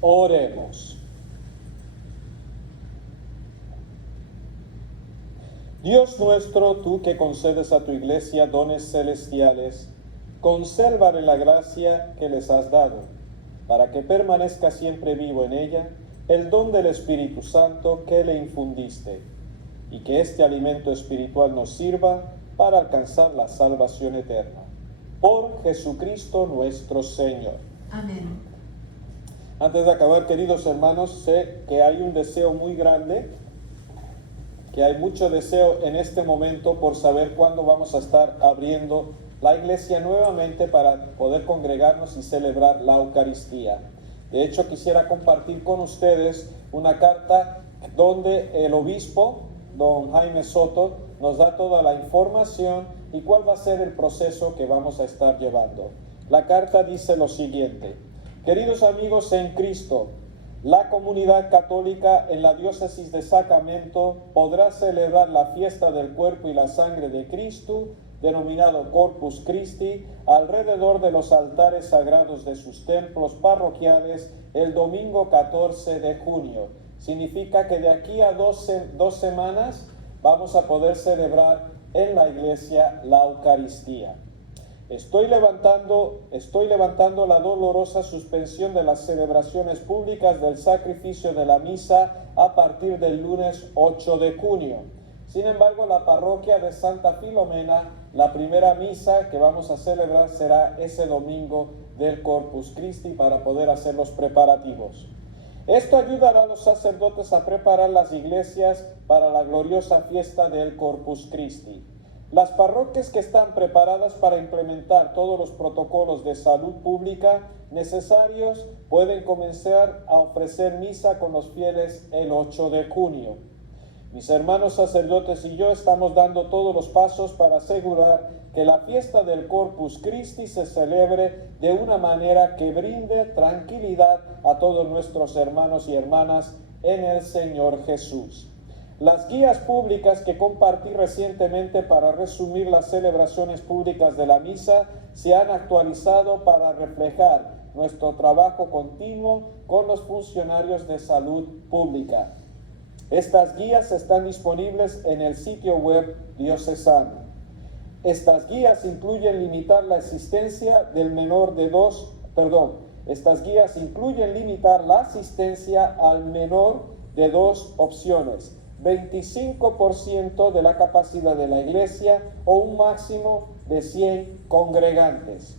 Oremos. Dios nuestro, tú que concedes a tu iglesia dones celestiales, consérvale la gracia que les has dado, para que permanezca siempre vivo en ella el don del Espíritu Santo que le infundiste, y que este alimento espiritual nos sirva para alcanzar la salvación eterna. Por Jesucristo nuestro Señor. Amén. Antes de acabar, queridos hermanos, sé que hay un deseo muy grande, que hay mucho deseo en este momento por saber cuándo vamos a estar abriendo la iglesia nuevamente para poder congregarnos y celebrar la Eucaristía. De hecho, quisiera compartir con ustedes una carta donde el obispo, don Jaime Soto, nos da toda la información y cuál va a ser el proceso que vamos a estar llevando. La carta dice lo siguiente: queridos amigos en Cristo, la comunidad católica en la diócesis de Sacramento podrá celebrar la fiesta del cuerpo y la sangre de Cristo, denominado Corpus Christi, alrededor de los altares sagrados de sus templos parroquiales el domingo 14 de junio. Significa que de aquí a dos semanas vamos a poder celebrar en la iglesia la Eucaristía. Estoy levantando la dolorosa suspensión de las celebraciones públicas del sacrificio de la misa a partir del lunes 8 de junio. Sin embargo, la parroquia de Santa Filomena, la primera misa que vamos a celebrar será ese domingo del Corpus Christi para poder hacer los preparativos. Esto ayudará a los sacerdotes a preparar las iglesias para la gloriosa fiesta del Corpus Christi. Las parroquias que están preparadas para implementar todos los protocolos de salud pública necesarios pueden comenzar a ofrecer misa con los fieles el 8 de junio. Mis hermanos sacerdotes y yo estamos dando todos los pasos para asegurar que la fiesta del Corpus Christi se celebre de una manera que brinde tranquilidad a todos nuestros hermanos y hermanas en el Señor Jesús. Las guías públicas que compartí recientemente para resumir las celebraciones públicas de la misa se han actualizado para reflejar nuestro trabajo continuo con los funcionarios de salud pública. Estas guías están disponibles en el sitio web diocesano. Estas guías incluyen limitar la asistencia al menor de dos opciones: 25% de la capacidad de la iglesia o un máximo de 100 congregantes.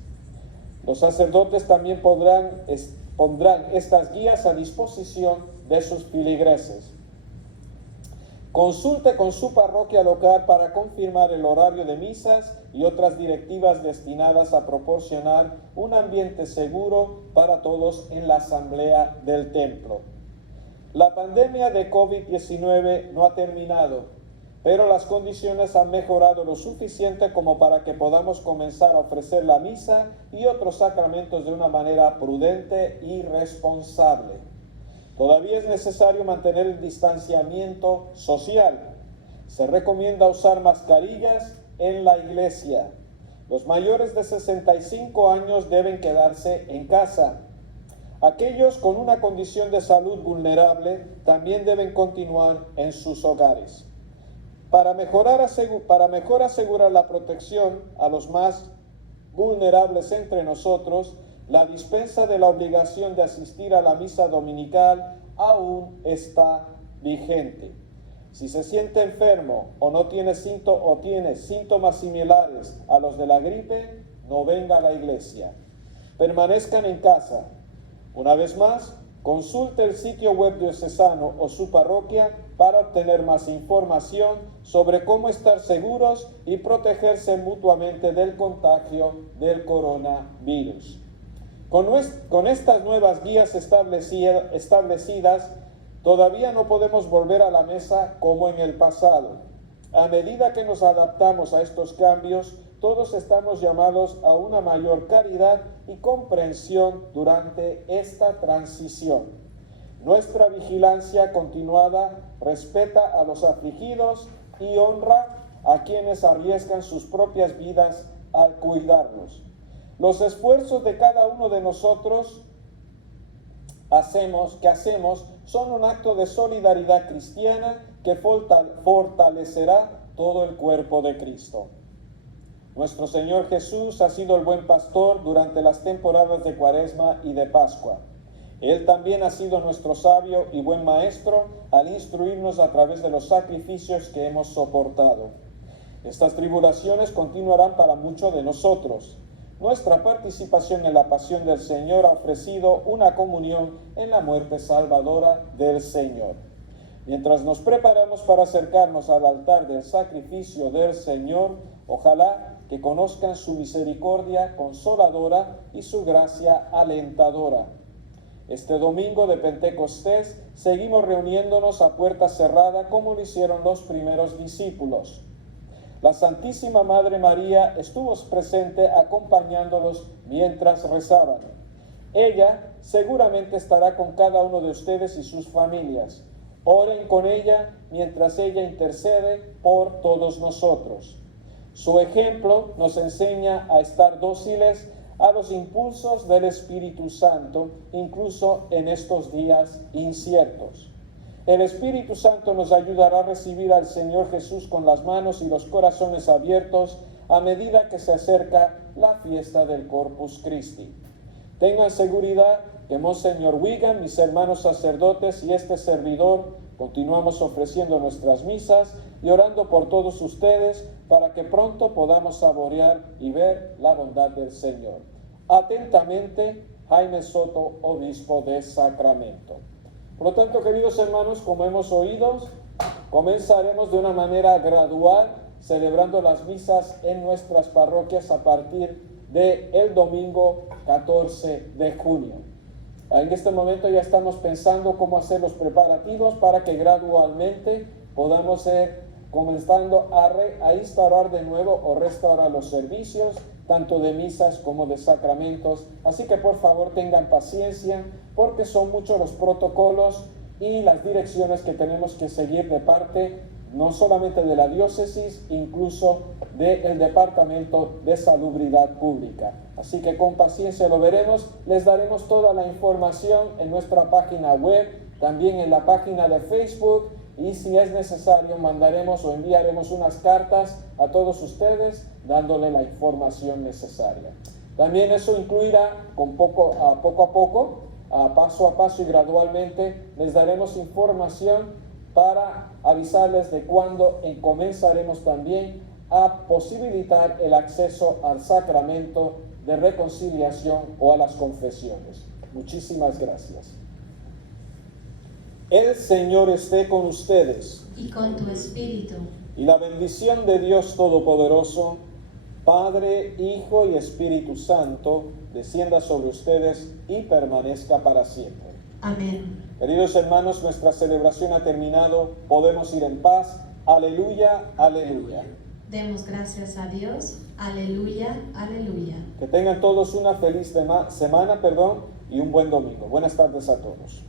Los sacerdotes también pondrán estas guías a disposición de sus feligreses. Consulte con su parroquia local para confirmar el horario de misas y otras directivas destinadas a proporcionar un ambiente seguro para todos en la asamblea del templo. La pandemia de COVID-19 no ha terminado, pero las condiciones han mejorado lo suficiente como para que podamos comenzar a ofrecer la misa y otros sacramentos de una manera prudente y responsable. Todavía es necesario mantener el distanciamiento social. Se recomienda usar mascarillas en la iglesia. Los mayores de 65 años deben quedarse en casa. Aquellos con una condición de salud vulnerable también deben continuar en sus hogares. Para mejor asegurar la protección a los más vulnerables entre nosotros, la dispensa de la obligación de asistir a la misa dominical aún está vigente. Si se siente enfermo o tiene síntomas similares a los de la gripe, no venga a la iglesia. Permanezcan en casa. Una vez más, consulte el sitio web diocesano o su parroquia para obtener más información sobre cómo estar seguros y protegerse mutuamente del contagio del coronavirus. Con estas nuevas guías establecidas, todavía no podemos volver a la mesa como en el pasado. A medida que nos adaptamos a estos cambios, todos estamos llamados a una mayor caridad y comprensión durante esta transición. Nuestra vigilancia continuada respeta a los afligidos y honra a quienes arriesgan sus propias vidas al cuidarlos. Los esfuerzos de cada uno de nosotros que hacemos son un acto de solidaridad cristiana que fortalecerá todo el cuerpo de Cristo. Nuestro Señor Jesús ha sido el buen pastor durante las temporadas de Cuaresma y de Pascua. Él también ha sido nuestro sabio y buen maestro al instruirnos a través de los sacrificios que hemos soportado. Estas tribulaciones continuarán para muchos de nosotros. Nuestra participación en la pasión del Señor ha ofrecido una comunión en la muerte salvadora del Señor. Mientras nos preparamos para acercarnos al altar del sacrificio del Señor, ojalá que conozcan su misericordia consoladora y su gracia alentadora. Este domingo de Pentecostés seguimos reuniéndonos a puerta cerrada como lo hicieron los primeros discípulos. La Santísima Madre María estuvo presente acompañándolos mientras rezaban. Ella seguramente estará con cada uno de ustedes y sus familias. Oren con ella mientras ella intercede por todos nosotros. Su ejemplo nos enseña a estar dóciles a los impulsos del Espíritu Santo, incluso en estos días inciertos. El Espíritu Santo nos ayudará a recibir al Señor Jesús con las manos y los corazones abiertos a medida que se acerca la fiesta del Corpus Christi. Tengan seguridad que Monseñor Wigan, mis hermanos sacerdotes y este servidor continuamos ofreciendo nuestras misas y orando por todos ustedes para que pronto podamos saborear y ver la bondad del Señor. Atentamente, Jaime Soto, obispo de Sacramento. Por lo tanto, queridos hermanos, como hemos oído, comenzaremos de una manera gradual celebrando las misas en nuestras parroquias a partir del domingo 14 de junio. En este momento ya estamos pensando cómo hacer los preparativos para que gradualmente podamos ir comenzando a instaurar de nuevo o restaurar los servicios, tanto de misas como de sacramentos. Así que por favor tengan paciencia, porque son muchos los protocolos y las direcciones que tenemos que seguir de parte no solamente de la diócesis, incluso del Departamento de Salubridad Pública. Así que con paciencia lo veremos. Les daremos toda la información en nuestra página web, también en la página de Facebook, y si es necesario mandaremos o enviaremos unas cartas a todos ustedes dándole la información necesaria. También eso incluirá poco a poco, paso a paso y gradualmente, les daremos información para avisarles de cuándo comenzaremos también a posibilitar el acceso al sacramento de reconciliación o a las confesiones. Muchísimas gracias. El Señor esté con ustedes. Y con tu espíritu. Y la bendición de Dios Todopoderoso, Padre, Hijo y Espíritu Santo, descienda sobre ustedes y permanezca para siempre. Amén. Queridos hermanos, nuestra celebración ha terminado. Podemos ir en paz. Aleluya, aleluya. Demos gracias a Dios. Aleluya, aleluya. Que tengan todos una feliz semana, y un buen domingo. Buenas tardes a todos.